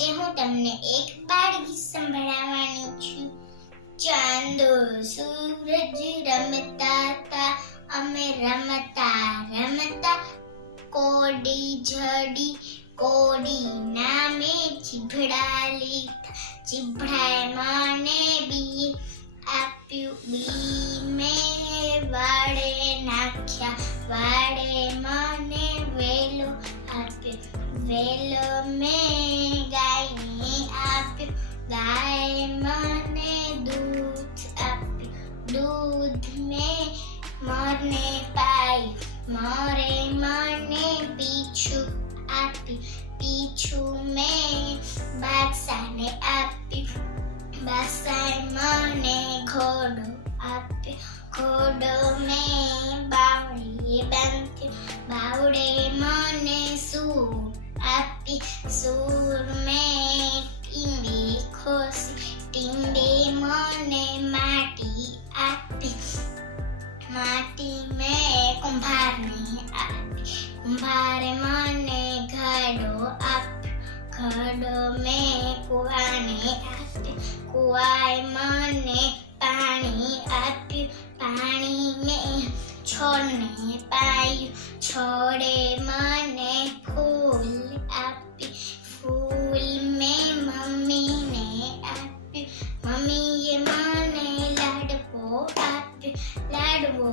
આજે હું તમને એક બાળગીત સંભળાવવાની છું. ચાંદો સૂરજ રમતા તા, અમે રમતા રમતા કોડી જડી, કોડી નામે ચીભડા લીધા, ચીભડાએ મને બી આપ્યું, બી મેં વાળે નાખ્યા, વાળે મને વેલો આપ્યો, વેલો મેં ગાયને આપ્યો, ગાય મને દૂધ આપ્યું, દૂધ મેં મોરને પાયું, મોરે મને પીછું આપ્યું, પીછું મેં બાદશાહને આપ્યું, બાદશાહે મને ઘોડો આપ્યો, ઘોડો મેં બાવળીએ બાંધ્યો, બાવળે મને સૂર આપી, સૂર મેં ટીંબે ખોસી, ટીંબે મને માટી આપી, માટી મેં કુંભારને આપી, કુંભારે મને ઘડો આપ્યો, ઘડો મેં કુવાને આપ્યો, કુવાએ મને પાણી આપ્યું, પાણી મેં છોડને પાયું, છોડે મને ફૂલ આપી, ફૂલ મેં મમ્મીને આપ્યું, મમ્મીએ મને લાડવો આપ્યો, લાડવો